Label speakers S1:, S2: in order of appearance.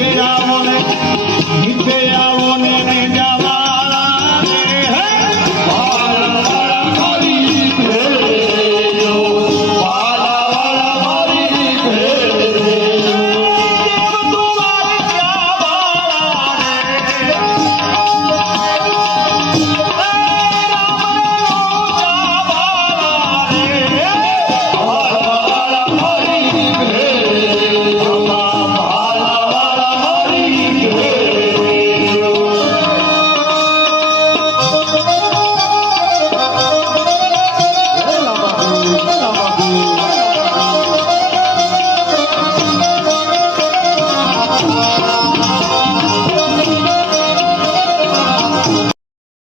S1: मेरा